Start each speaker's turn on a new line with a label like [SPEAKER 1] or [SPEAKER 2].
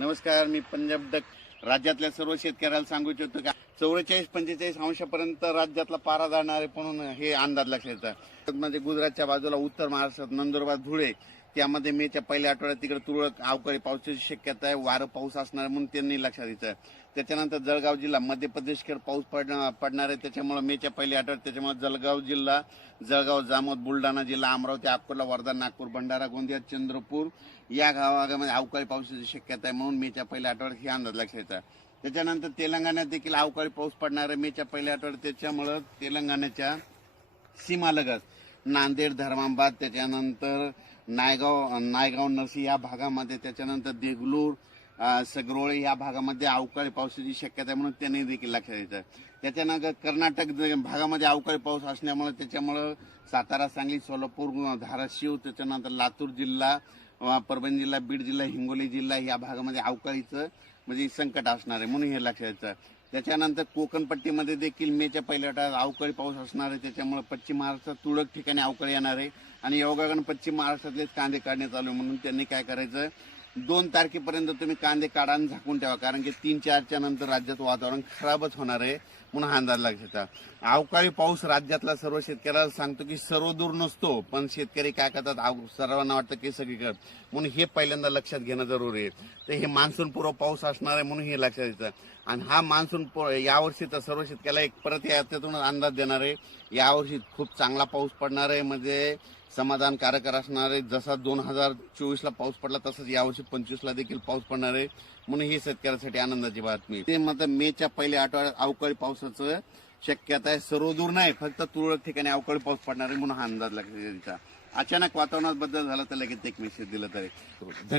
[SPEAKER 1] नमस्कार मी पंजाब डक राज्यातल्या सर्व शेतकऱ्याला सांगू इच्छितो का चौवेचाळीस पंचेचाळीस अंशापर्यंत राज्यातला पारा जाणार आहे म्हणून हे अंदाज लक्षात येतात म्हणजे गुजरातच्या बाजूला उत्तर महाराष्ट्रात नंदुरबार धुळे त्यामध्ये मेच्या पहिल्या आठवड्यात तिकडे तुरळक अवकाळी पावसाची शक्यता आहे. वारं पाऊस असणार म्हणून त्यांनी लक्षात घ्यायचं त्याच्यानंतर जळगाव जिल्हा मध्य प्रदेशकडे पाऊस पडणार पडणार आहे. त्याच्यामुळे मेच्या पहिल्या आठवड्यात त्याच्यामुळे जळगाव जिल्हा जळगाव जामोद बुलढाणा जिल्हा अमरावती अकोला वर्धा नागपूर भंडारा गोंदिया चंद्रपूर या गावागामध्ये अवकाळी पावसाची शक्यता आहे म्हणून मेच्या पहिल्या आठवड्यात हे अंदाज लक्षात येतात त्याच्यानंतर तेलंगणात देखील अवकाळी पाऊस पडणार आहे. मेच्या पहिल्या आठवड्यात त्याच्यामुळं तेलंगणाच्या सीमालगत नांदेड धर्माबाद त्याच्यानंतर नायगाव नायगाव नरसी या भागामध्ये त्याच्यानंतर देगलूर सगरोळे या भागामध्ये अवकाळी पावसाची शक्यता आहे म्हणून त्यांनी देखील लक्षात येतं त्याच्यानंतर कर्नाटक भागामध्ये अवकाळी पाऊस असल्यामुळे त्याच्यामुळं सातारा सांगली सोलापूर धाराशिव त्याच्यानंतर लातूर जिल्हा परभणी जिल्हा बीड जिल्हा हिंगोली जिल्हा या भागामध्ये अवकाळीचं म्हणजे संकट असणार आहे म्हणून हे लक्षात येतं. त्याच्यानंतर कोकणपट्टीमध्ये देखील मेच्या पहिल्या आठवड्यात अवकाळी पाऊस असणार आहे. त्याच्यामुळे पश्चिम महाराष्ट्रात तुरळक ठिकाणी अवकाळी येणार आहे. आणि योगागण पश्चिम महाराष्ट्रातलेच कांदे काढणे चालू आहे म्हणून त्यांनी काय करायचं दोन तारखेपर्यंत तुम्ही कांदे काढा आणि झाकून ठेवा कारण की तीन चारच्या नंतर राज्यात वातावरण खराबच होणार आहे म्हणून हा अंदाज लक्षात अवकाळी पाऊस राज्यातला सर्व शेतकऱ्याला सांगतो की सर्व दूर नसतो पण शेतकरी काय करतात? सर्वांना वाटतं की सगळीकडे म्हणून हे पहिल्यांदा लक्षात घेणं जरुरी आहे. तर हे मान्सून पूर्व पाऊस असणार आहे म्हणून हे लक्षात येतं. आणि हा मान्सून पू- यावर्षी तर सर्व शेतकऱ्याला एक परत याच्यातून अंदाज देणार आहे. यावर्षी खूप चांगला पाऊस पडणार आहे म्हणजे समाधानकारक असणार आहे. जसा दोन हजार चोवीसला पाऊस पडला तसंच यावर्षी पंचवीसला देखील पाऊस पडणार आहे. म्हणून ही शेतकऱ्यासाठी आनंदाची बातमी ते मात्र मेच्या पहिल्या आठवड्यात अवकाळी पावसाचं शक्यता आहे. सर्वदूर नाही फक्त तुरळक ठिकाणी अवकाळी पाऊस पडणार आहे म्हणून हा अंदाज लक्षात अचानक वातावरणात बदल झाला तर लगेच एक मेसेज दिला तरी. धन्यवाद.